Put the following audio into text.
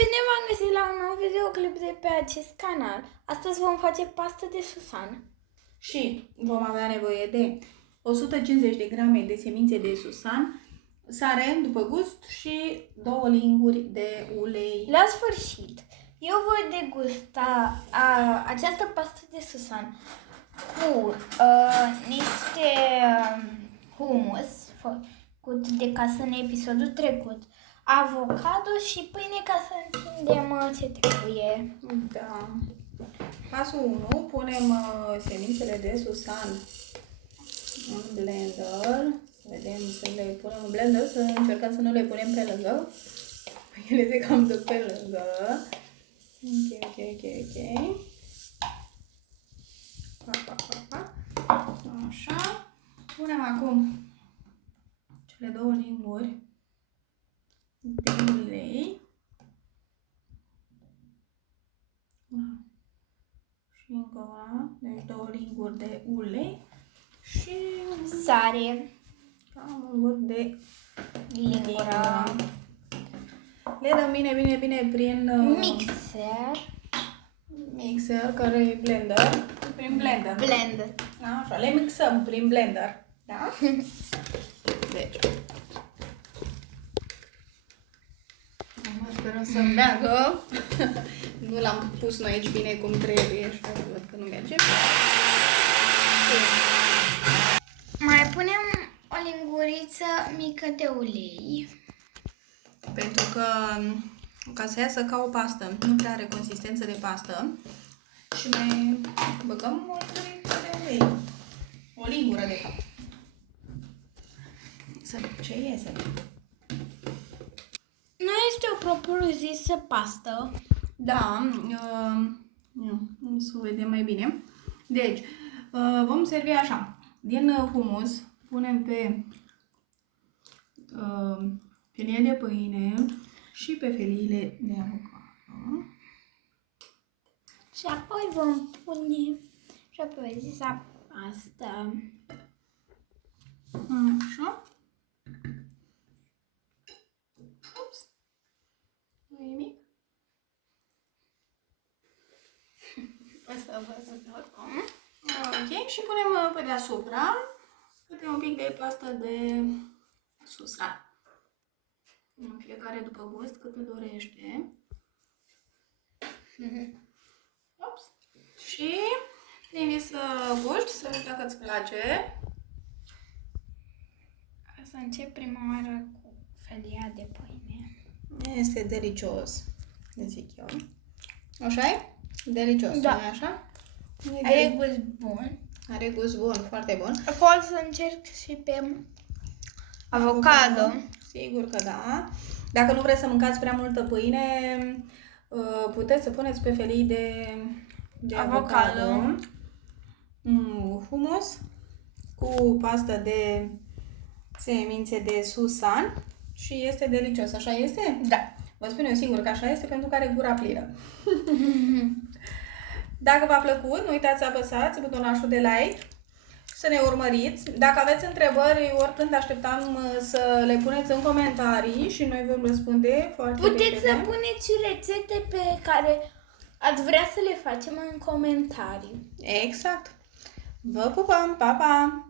bine v-am găsit la un nou videoclip de pe acest canal. Astăzi vom face pastă de susan. Și vom avea nevoie de 150 de grame de semințe de susan, sare după gust și 2 linguri de ulei. La sfârșit, eu voi degusta această pastă de susan cu niște hummus făcut de casă în episodul trecut, avocado și pâine ca să întindem ce trebuie. Da. Pasul 1. Punem semințele de susan în blender. Vedem să le punem în blender, să încercăm să nu le punem pe lângă. Ele se cam duc pe lângă. Ok. Așa. Punem acum cele 2 linguri de ulei. Și încă una, deci 2 linguri de ulei și Sare, cam un vârf de lingură, le dăm bine prin mixer, care e blender, prin blender. Da, așa, le mixăm prin blender, da? Deci, sperăm să meargă. Nu l-am pus noi aici bine cum trebuie și văd că nu merge. mai punem o linguriță mică de ulei. Pentru că ca să iasă ca o pastă, nu prea are consistență de pastă. Și mai băgăm o linguriță de ulei. O lingură de fapt. Să vedem ce iese. Nu este o propriu-zisă pastă. Da, să vedem mai bine. Deci, vom servi așa. Din hummus punem pe felie de pâine și pe feliile de avocado. Și apoi vom pune propriu-zisa pastă. Așa. Ups. Nu e nimic. Asta vă să oricum. Ok, și punem pe deasupra câte un pic de pastă de susan. Fiecare după gust, cât îl dorește. Ups. Și te invit să gusti, să vezi dacă îți place. O să încep prima oară cu felia de pâine. Este delicios, zic eu. Așa e? Delicios, da. Nu e așa? Are gust bun. Are gust bun, foarte bun. Apoi o să încerc și pe avocado. Sigur că da. Dacă nu vreți să mâncați prea multă pâine, puteți să puneți pe felii de avocado. Hummus cu pastă de semințe de susan și este delicios. Așa este? Da. Vă spun eu singur că așa este pentru că are gura plină. Dacă v-a plăcut, nu uitați să apăsați butonașul de like, să ne urmăriți. Dacă aveți întrebări, oricând așteptam să le puneți în comentarii și noi vom răspunde foarte Puteți repede. să puneți rețete pe care ați vrea să le facem în comentarii. Exact. Vă pupăm, pa, pa!